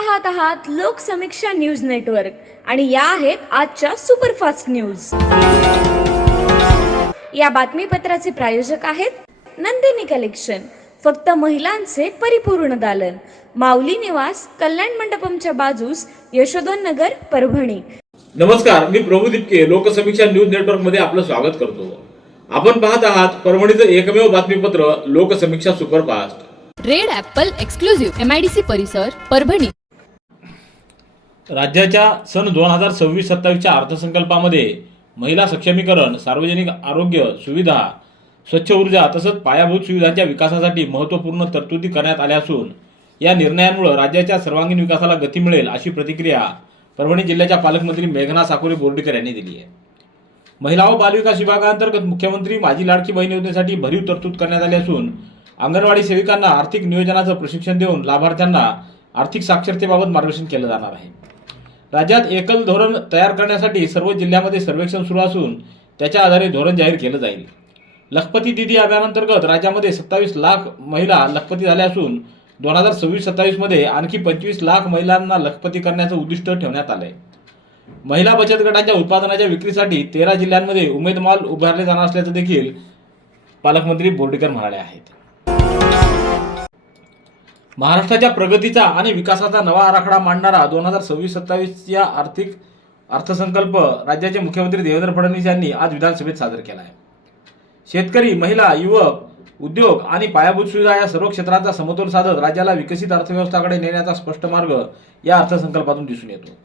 पाहत आहात Loksamiksha news network आणि या आहेत आजच्या सुपरफास्ट न्यूज। या बातमीपत्राचे प्रायोजक आहेत नंदिनी कलेक्शन, फक्त महिलांचे परिपूर्ण दालन, माऊली निवास, कल्याण मंडपमच्या बाजूस, यशोधन नगर, परभणी। नमस्कार, मी प्रभू दिपके लोकसमीक्षा न्यूज नेटवर्क मध्ये आपलं स्वागत करतो। आपण पाहत आहात परभणीचं एकमेव बातमीपत्र Loksamiksha superfast. Red Apple exclusive MIDC परिसर परभणी। राज्याच्या सन 2026-27च्या अर्थसंकल्पामध्ये महिला सक्षमीकरण, सार्वजनिक आरोग्य सुविधा, स्वच्छ ऊर्जा तसंच पायाभूत सुविधांच्या विकासासाठी महत्त्वपूर्ण तरतुदी करण्यात आल्या असून या निर्णयांमुळे राज्याच्या सर्वांगीण विकासाला गती मिळेल अशी प्रतिक्रिया परभणी जिल्ह्याच्या पालकमंत्री मेघना साकोरे बोर्डीकर यांनी दिली आहे। महिला व बालविकास विभागांतर्गत मुख्यमंत्री माझी लाडकी बहीण योजनेसाठी भरीव तरतूद करण्यात आली असून अंगणवाडी सेविकांना आर्थिक नियोजनाचं प्रशिक्षण देऊन लाभार्थ्यांना आर्थिक साक्षरतेबाबत मार्गदर्शन केलं जाणार आहे। राज्यात एकल धोरण तयार करण्यासाठी सर्व जिल्ह्यांमध्ये सर्वेक्षण सुरू असून त्याच्या आधारे धोरण जाहीर केलं जाईल। लखपती दीदी अभियानांतर्गत राज्यामध्ये 27 लाख महिला लखपती झाल्या असून 2026-27 मध्ये आणखी 25 लाख महिलांना लखपती करण्याचं उद्दिष्ट ठेवण्यात आलंय। महिला बचत गटांच्या उत्पादनाच्या विक्रीसाठी 13 जिल्ह्यांमध्ये उमेद मॉल उभारले जाणार असल्याचं देखील पालकमंत्री बोर्डीकर म्हणाले आहेत। महाराष्ट्राच्या प्रगतीचा आणि विकासाचा नवा आराखडा मांडणारा 2026-27 या अर्थसंकल्प राज्याचे मुख्यमंत्री देवेंद्र फडणवीस यांनी आज विधानसभेत सादर केला आहे। शेतकरी, महिला, युवक, उद्योग आणि पायाभूत सुविधा या सर्व क्षेत्रांचा समतोल साधत राज्याला विकसित अर्थव्यवस्थेकडे नेण्याचा स्पष्ट मार्ग या अर्थसंकल्पातून दिसून येतो।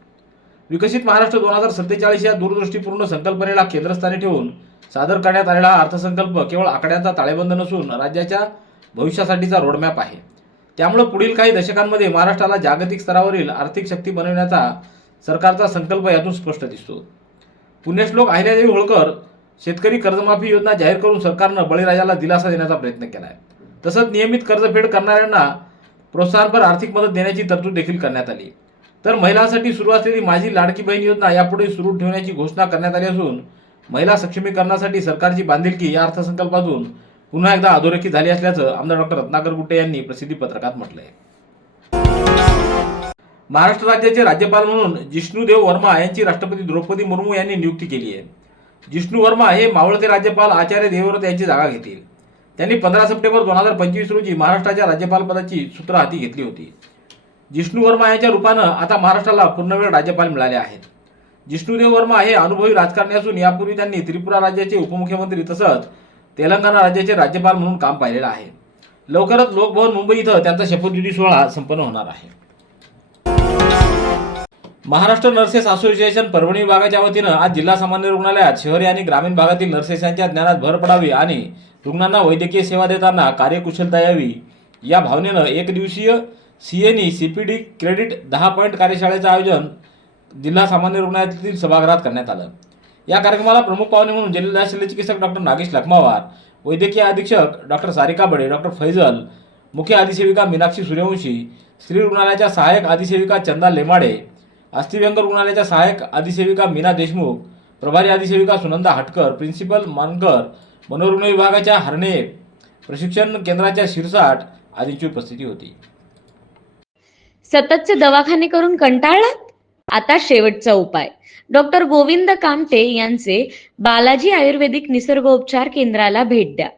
विकसित महाराष्ट्र 2047 या दूरदृष्टीपूर्ण संकल्पनेला केंद्रस्थानी ठेवून सादर करण्यात आलेला हा अर्थसंकल्प केवळ आकड्यांचा ताळेबंद नसून राज्याच्या भविष्यासाठीचा रोडमॅप आहे। त्यामुळे पुढील काही दशकांमध्ये महाराष्ट्राला जागतिक स्तरावरील आर्थिक शक्ती बनवण्याचा सरकारचा संकल्प यातून स्पष्ट दिसतो। पुण्यश्लोक अहिल्यादेवी होळकर शेतकरी कर्जमाफी योजना जाहीर करून सरकारनं बळीराजाला दिलासा देण्याचा प्रयत्न केला आहे। तसंच नियमित कर्जफेड करणाऱ्यांना प्रोत्साहनपर आर्थिक मदत देण्याची तरतूद देखील करण्यात आली। तर महिलांसाठी सुरू असलेली माझी लाडकी बहीण योजना यापुढे सुरू ठेवण्याची घोषणा करण्यात आली असून महिला सक्षमीकरणासाठी सरकारची बांधिलकी या अर्थसंकल्पातून पुन्हा एकदा अधोरेखित झाली असल्याचं आमदार डॉक्टर रत्नाकर गुट्टे यांनी प्रसिद्धी पत्रकात म्हटलंय। महाराष्ट्र राज्याचे राज्यपाल म्हणून जिष्णुदेव वर्मा यांची राष्ट्रपती द्रौपदी मुर्मू यांनी नियुक्ती केली आहे। जिष्णू वर्मा हे मावळते राज्यपाल आचार्य देवव्रत यांची जागा घेतील। त्यांनी 15 सप्टेंबर 2025 रोजी महाराष्ट्राच्या राज्यपालपदाची सूत्र हाती घेतली होती। जिष्णू वर्मा यांच्या रूपानं आता महाराष्ट्राला पूर्णवेळ राज्यपाल मिळाले आहेत। जिष्णुदेव वर्मा हे अनुभवी राजकारणी असून यापूर्वी त्यांनी त्रिपुरा राज्याचे उपमुख्यमंत्री तसंच तेलंगणा राज्याचे राज्यपाल म्हणून काम पाहिलेलं आहे। लवकरच लोकभवन मुंबई इथं त्यांचा शपथविधी सोहळा संपन्न होणार आहे। महाराष्ट्र नर्सेस असोसिएशन परभणी विभागाच्या वतीनं आज जिल्हा सामान्य रुग्णालयात शहरी आणि ग्रामीण भागातील नर्सेसांच्या ज्ञानात भर पडावी आणि रुग्णांना वैद्यकीय सेवा देताना कार्यकुशलता यावी या भावनेनं एक दिवसीय CNE CPD क्रेडिट 10 पॉईंट कार्यशाळेचं आयोजन जिल्हा सामान्य रुग्णालयातील सभागृहात करण्यात आलं। या कार्यक्रमाला प्रमुख पाहुणे म्हणून जिल्हा शल्यचिकित्सक डॉक्टर नागेश लखमावार, वैद्यकीय अधीक्षक डॉक्टर सारिका बडे, डॉक्टर फैजल, मुख्य अधिसेविका मीनाक्षी सूर्यवंशी, स्त्री रुग्णालयाच्या सहाय्यक अधिसेविका चंदा लेमाडे, अस्थिव्यंग रुग्णालयाच्या सहाय्यक अधिसेविका मीना देशमुख, प्रभारी अधिसेविका सुनंदा हटकर, प्रिन्सिपल मानकर, मनोरुग्ण विभागाच्या हरणे, प्रशिक्षण केंद्राच्या शिरसाट आदींची उपस्थिती होती। सततचे दवाखाने करून कंटाळलात? आता शेवटचा उपाय। डॉक्टर गोविंद कामटे यांचे बालाजी आयुर्वेदिक निसर्गोपचार केंद्राला भेट द्या।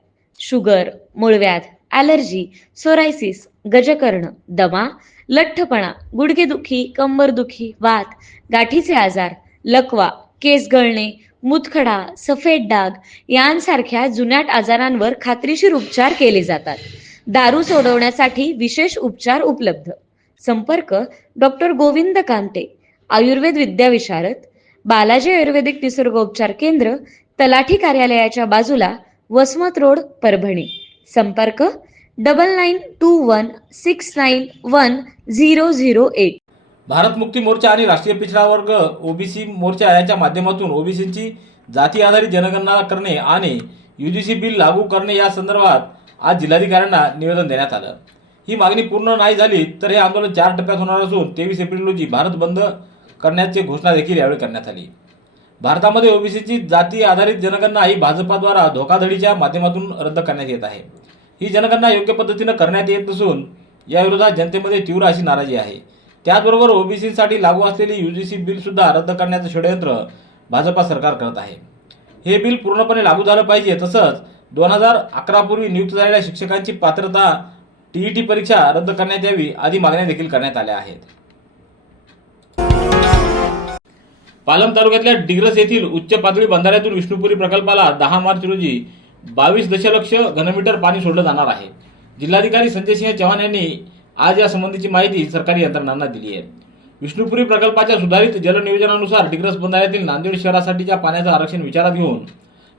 शुगर, मूळव्याध, ॲलर्जी, सोरायसिस, गजकर्ण, दमा, लठ्ठपणा, गुडघेदुखी, कंबरदुखी, वात, गाठीचे आजार, लकवा, केस गळणे, मुतखडा, सफेद डाग यांसारख्या जुनाट आजारांवर खात्रीशीर उपचार केले जातात। दारू सोडवण्यासाठी विशेष उपचार उपलब्ध। संपर्क डॉक्टर गोविंद कामटे, आयुर्वेद विद्याविशारद, बालाजी आयुर्वेदिक निसर्गोपचार केंद्र, तलाठी कार्यालयाच्या बाजूला, वसमत रोड, परभणी। संपर्क 9921691008। भारत मुक्ती मोर्चा आणि राष्ट्रीय पिछडा वर्ग OBC मोर्चा यांच्या माध्यमातून ओबीसींची जाती आधारित जनगणना करणे आणि UGC बिल लागू करणे या संदर्भात आज जिल्हाधिकाऱ्यांना निवेदन देण्यात आलं। ही मागणी पूर्ण नाही झाली तर हे आंदोलन 4 टप्प्यात होणार असून 23 एप्रिल रोजी भारत बंद करण्याची घोषणा देखील यावेळी करण्यात आली। भारतामध्ये ओबीसीची जाती आधारित जनगणना ही भाजपाद्वारा धोकाधडीच्या माध्यमातून रद्द करण्यात येत आहे। ही जनगणना योग्य पद्धतीने करण्यात येत नसून या विरोधात जनतेमध्ये तीव्र अशी नाराजी आहे। त्याचबरोबर ओबीसीसाठी लागू असलेली यूजीसी बिल सुद्धा रद्द करण्याचं षडयंत्र भाजपा सरकार करत आहे. हे बिल पूर्णपणे लागू झालं पाहिजे. तसंच 2011 पूर्वी नियुक्त झालेल्या शिक्षकांची पात्रता टीईटी परीक्षा रद्द करण्यात यावी आदी मागण्या देखील करण्यात आल्या आहेत. पालम तालुक्यातल्या डिग्रस येथील उच्च पातळी बंधाऱ्यातून विष्णुपुरी प्रकल्पाला 10 मार्च रोजी 22 दशलक्ष घनमीटर पाणी सोडलं जाणार आहे. जिल्हाधिकारी संजय सिंह चव्हाण यांनी आज या संबंधीची माहिती सरकारी यंत्रणांना दिली आहे. विष्णुपुरी प्रकल्पाच्या सुधारित जलनियोजनानुसार डिग्रस बंधाऱ्यातील नांदेड शहरासाठीच्या पाण्याचं आरक्षण विचारात घेऊन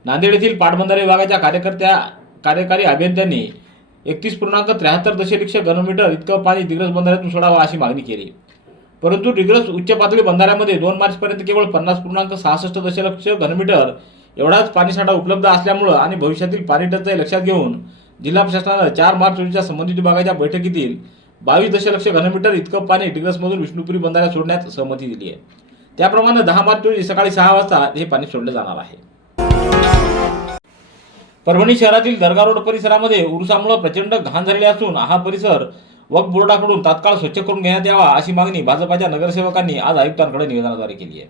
नांदेड येथील पाटबंधारे विभागाच्या कार्यकारी अभियंत्यांनी 31.73 दशलक्ष घनमीटर इतकं पाणी डिग्रस बंधाऱ्यातून सोडावं अशी मागणी केली. परंतु डिग्रस उच्च पातळी बंधाऱ्यामध्ये 2 मार्चपर्यंत केवळ 50.66 दशलक्ष घनमीटर एवढाच पाणीसाठा उपलब्ध असल्यामुळे आणि भविष्यातील पाणी टंचाई लक्षात घेऊन जिल्हा प्रशासनानं 4 मार्च रोजीच्या संबंधित विभागाच्या बैठकीतील 22 दशलक्ष घनमीटर इतकं पाणी डिग्रसमधून विष्णुपुरी बंधाऱ्यात सोडण्यास सहमती दिली आहे. त्याप्रमाणे 10 मार्च रोजी सकाळी 6 वाजता हे पाणी सोडलं जाणार आहे. परभणी शहरातील दर्गा रोड परिसरामध्ये उरुसामुळे प्रचंड घाण झालेली असून हा परिसर वक्फ बोर्डाकडून तात्काळ स्वच्छ करून घेण्यात यावा अशी मागणी भाजपाच्या नगरसेवकांनी आज आयुक्तांकडे निवेदनाद्वारे केली आहे.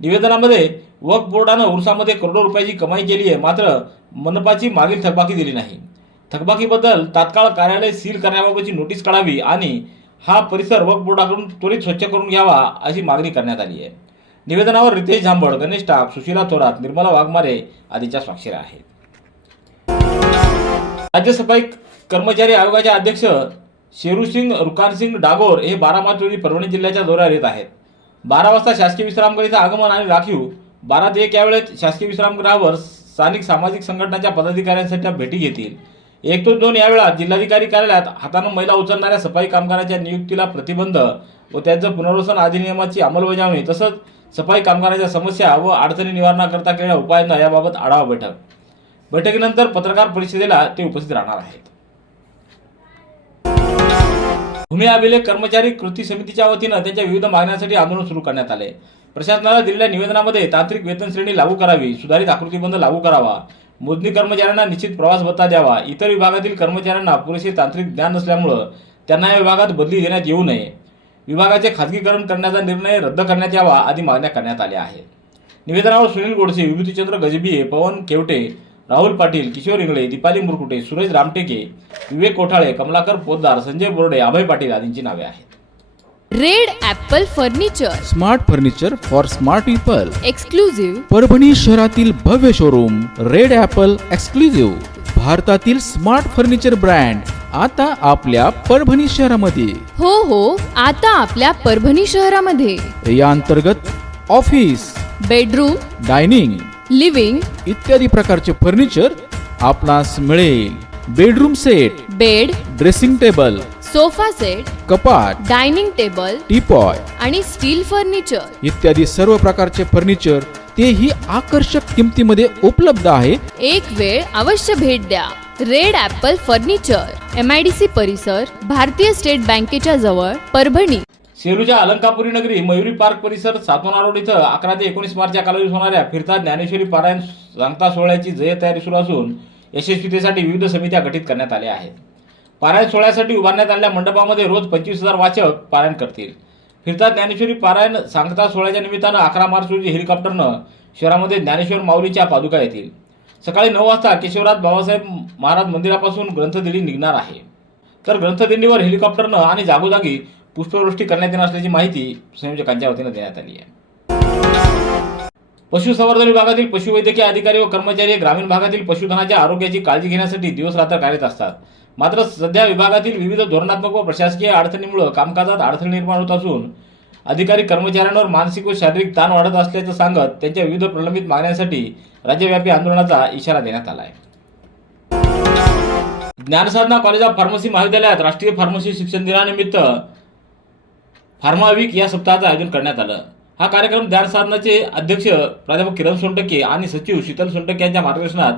निवेदनामध्ये वक्फ बोर्डानं उरुसामध्ये करोडो रुपयाची कमाई केली आहे, मात्र मनपाची मागील थकबाकी दिली नाही. थकबाकीबद्दल तात्काळ कार्यालय सील करण्याबाबतची नोटीस काढावी आणि हा परिसर वक्फ बोर्डाकडून त्वरित स्वच्छ करून घ्यावा अशी मागणी करण्यात आली आहे. निवेदनावर रितेश झांबड, गणेश टाक, सुशीला थोरात, निर्मला वाघमारे आदींच्या स्वाक्षऱ्या आहेत. राज्य सफाई कर्मचारी आयोगाचे अध्यक्ष शेरूसिंग रुकारसिंग डागोर हे 12 मार्च रोजी परभणी जिल्ह्याच्या दौऱ्यावर येत आहेत. 12 वाजता शासकीय विश्रामगृहाचं आगमन आणि राखीव 12 ते 1 या वेळेत शासकीय विश्रामगृहावर स्थानिक सामाजिक संघटनांच्या पदाधिकाऱ्यांसाठी भेटी घेतील. 1 ते 2 या वेळात जिल्हाधिकारी कार्यालयात हातानं मैला उचलणाऱ्या सफाई कामगारांच्या नियुक्तीला प्रतिबंध व त्यांचं पुनर्वसन अधिनियमाची अंमलबजावणी तसंच सफाई कामगारांच्या समस्या व अडचणी निवारणाकरता केलेल्या उपायांना याबाबत आढावा बैठकीनंतर पत्रकार परिषदेला ते उपस्थित राहणार आहेत. भूमी अभिलेख कर्मचारी कृती समितीच्या वतीनं त्यांच्या विविध मागण्यांसाठी आंदोलन सुरू करण्यात आले. प्रशासनाला दिलेल्या निवेदनामध्ये तांत्रिक वेतन श्रेणी लागू करावी, सुधारित आकृतीबंध लागू करावा, मोजणी कर्मचाऱ्यांना निश्चित प्रवास भत्ता द्यावा, इतर विभागातील कर्मचाऱ्यांना पुरेसे तांत्रिक ज्ञान नसल्यामुळे त्यांना या विभागात बदली देण्यात येऊ नये, विभागाचे खाजगीकरण करण्याचा निर्णय रद्द करण्यात यावा आदी मागण्या करण्यात आल्या आहेत. निवेदनावर सुनील गोडसे, विभूतीचंद्र गजबिये, पवन केवटे, राहुल पाटील, किशोर इंगळे, दीपाली मुरकुटे, सुरेश रामटेके, विवेक कोठाळे, कमलाकर पोद्दार, संजय बोर्डे, अभय पाटील आदींची नावे आहेत. Red Apple furniture, smart furniture for smart people. Exclusive Parbhani शहरातील भव्य शोरूम रेड ॲपल एक्सक्लुझिव्ह, भारतातील स्मार्ट फर्निचर ब्रँड आता आपल्या परभणी शहरामध्ये. हो, आता आपल्या परभणी शहरामध्ये. या अंतर्गत ऑफिस, बेडरूम, डायनिंग, लिव्हिंग इत्यादी प्रकारचे फर्निचर आपणास मिळेल. Bedroom set, bed, dressing table, sofa set, कपाट, डायनिंग टेबल टीपॉय आणि स्टील फर्निचर इत्यादी सर्व प्रकारचे फर्निचर तेही आकर्षक किमतीमध्ये उपलब्ध आहे. एक वेळ अवश्य भेट द्या. रेड ॲपल फर्निचर, MIDC परिसर, भारतीय स्टेट बँकेच्या जवळ, परभणी. सेलूच्या अलंकापुरी नगरी मयुरी पार्क परिसर सातवना रोड इथं 11 ते 19 मार्च या कालावधीत होणाऱ्या फिरता ज्ञानेश्वरी पारायण सांगता सोहळ्याची जय्यत तयारी सुरू असून यशस्वीतेसाठी विविध समित्या गठीत करण्यात आल्या आहेत. पारायण सोहळ्यासाठी उभारण्यात आलेल्या मंडपामध्ये रोज 25,000 वाचक पारायण करतील. फिरता ज्ञानेश्वरी पारायण सांगता सोहळ्याच्या निमित्तानं 11 मार्च रोजी हेलिकॉप्टरनं शहरामध्ये ज्ञानेश्वर माऊलीच्या पादुका येतील. सकाळी 9 वाजता केशवराज बाबासाहेब महाराज मंदिरापासून ग्रंथदिंडी निघणार आहे. तर ग्रंथदिंडीवर हेलिकॉप्टरनं आणि जागोजागी पुष्पवृष्टी करण्यात येणार असल्याची माहिती संयोजकांच्या वतीनं देण्यात आली आहे. पशुसंवर्धन विभागातील पशुवैद्यकीय अधिकारी व कर्मचारी ग्रामीण भागातील पशुधनाच्या आरोग्याची काळजी घेण्यासाठी दिवस-रात्र कार्यरत असतात. मात्र सध्या विभागातील विविध धोरणात्मक व प्रशासकीय अडचणीमुळे कामकाजात अडथळे निर्माण होत असून अधिकारी कर्मचाऱ्यांवर मानसिक व शारीरिक ताण वाढत असल्याचं सांगत त्यांच्या विविध प्रलंबित मागण्यांसाठी राज्यव्यापी आंदोलनाचा इशारा देण्यात आला आहे. ज्ञानसाधना कॉलेज ऑफ फार्मसी महाविद्यालयात राष्ट्रीय फार्मसी शिक्षण दिनानिमित्त फार्मा वीक या सप्ताहाचं आयोजन करण्यात आलं. हा कार्यक्रम ज्ञानसाधनाचे अध्यक्ष प्राध्यापक किरण सोनटक्के आणि सचिव शीतल सोनटक्के यांच्या मार्गदर्शनात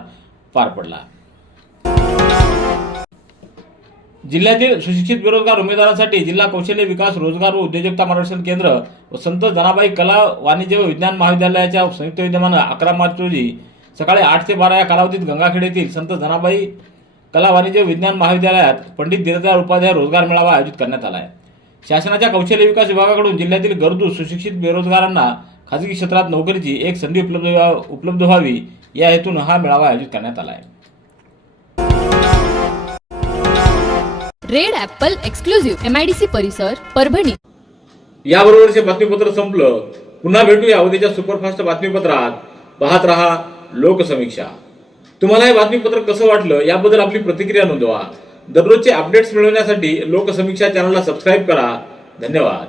पार पडला. जिल्ह्यातील सुशिक्षित बेरोजगार उमेदवारांसाठी जिल्हा कौशल्य विकास रोजगार व उद्योजकता मार्गदर्शन केंद्र व संत जनाबाई कला वाणिज्य व विज्ञान महाविद्यालयाच्या संयुक्त विद्यमानं 11 मार्च रोजी सकाळी 8 ते 12 या कालावधीत गंगाखेड येथील संत जनाबाई कला वाणिज्य विज्ञान महाविद्यालयात पंडित दीनदयाळ उपाध्याय रोजगार मेळावा आयोजित करण्यात आला आहे. शासनाच्या कौशल्य विकास विभागाकडून जिल्ह्यातील गरजू सुशिक्षित बेरोजगारांना खाजगी क्षेत्रात नोकरीची एक संधी उपलब्ध व्हावी या हेतून हा मेळावा आयोजित करण्यात आला आहे. रेड ॲपल एक्सक्लुझिव्ह MIDC परिसर परभणी. याबरोबरचे बातमीपत्र संपलं. पुन्हा भेटूया उद्याच्या सुपरफास्ट बातमीपत्रात. पाहत रहा लोकसमीक्षा. तुम्हाला हे बातमीपत्र कसं वाटलं याबद्दल आपली प्रतिक्रिया नोंदवा. दररोजचे अपडेट्स मिळवण्यासाठी लोकसमीक्षा चॅनलला सबस्क्राईब करा. धन्यवाद.